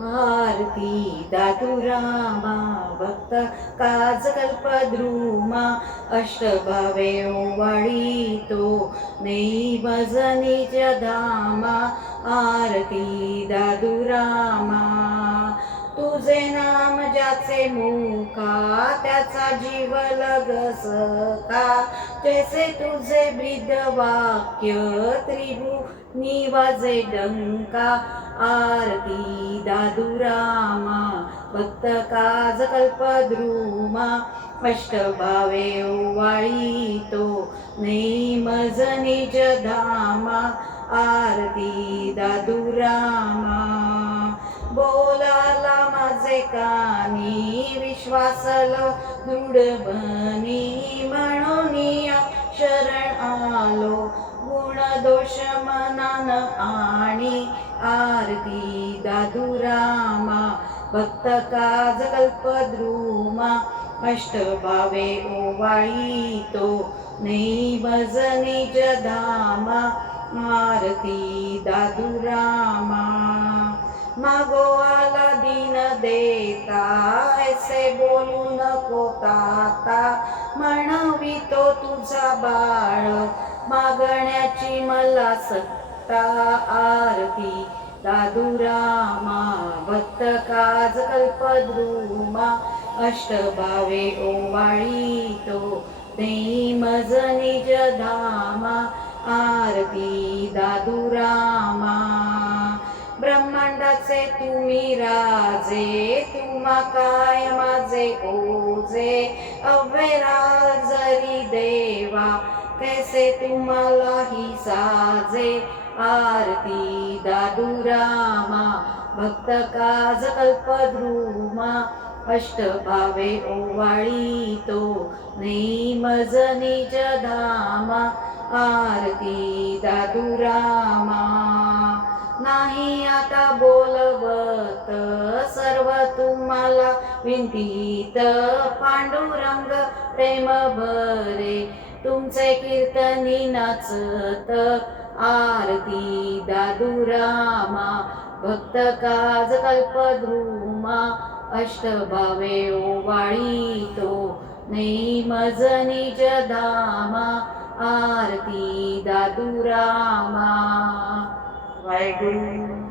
आरती दादुरामा भक्त काज कल्पद्रुमा अष्टभावे ओवाळीतो नेई मज निज धामा आरती दादुरामा तुझे नाम ज्याचे मुखा त्याचा जीव लगसका जैसे तुझे ब्रीद वाक्य त्रिभुवनी वाजे डंका आरती दादुरामा भक्त काज कल्पद्रुमा अष्टभावे ओवाळीतो नेई मज निज धामा आरती दादुरामा बोलाला माझे कानी विश्वासल दृढ म्हणून शरण आलो गुण दोष मनान आणि आरती दादुरामा भक्त काज कल्पद्रुमा अष्टभावे ओवाळीतो नेई मज निज धामा आरती दादुरामा मागो आला दीन देता ऐसे बोलू नको ताता म्हणवितो तुझा बाळ मागण्याची मला सत्ता आरती दादुरामा भक्त काज कल्पद्रुमा अष्टभावे ओवाळीतो नेई मज निज धामा आरती दादुरामा ब्रह्मांडाचे तुम्ही राजे तुम्हा काय माझे ओझे अव्यरा जरी देवा कैसे तुम्हालाही साजे आरती दादुरामा भक्त काज कल्पद्रुमा अष्टभावे ओवाळीतो नेई मज निज धामा आरती दादुरामा नाही आता बोलवत सर्व तुम्हाला विनंतीत पांडुरंग प्रेम भरे तुमचे कीर्तनी नाचत आरती दादुरामा भक्त काज कल्पद्रुमा अष्टभावे ओवाळीतो नेई मज निज धामा आरती दादुरामा वाहेगुरु।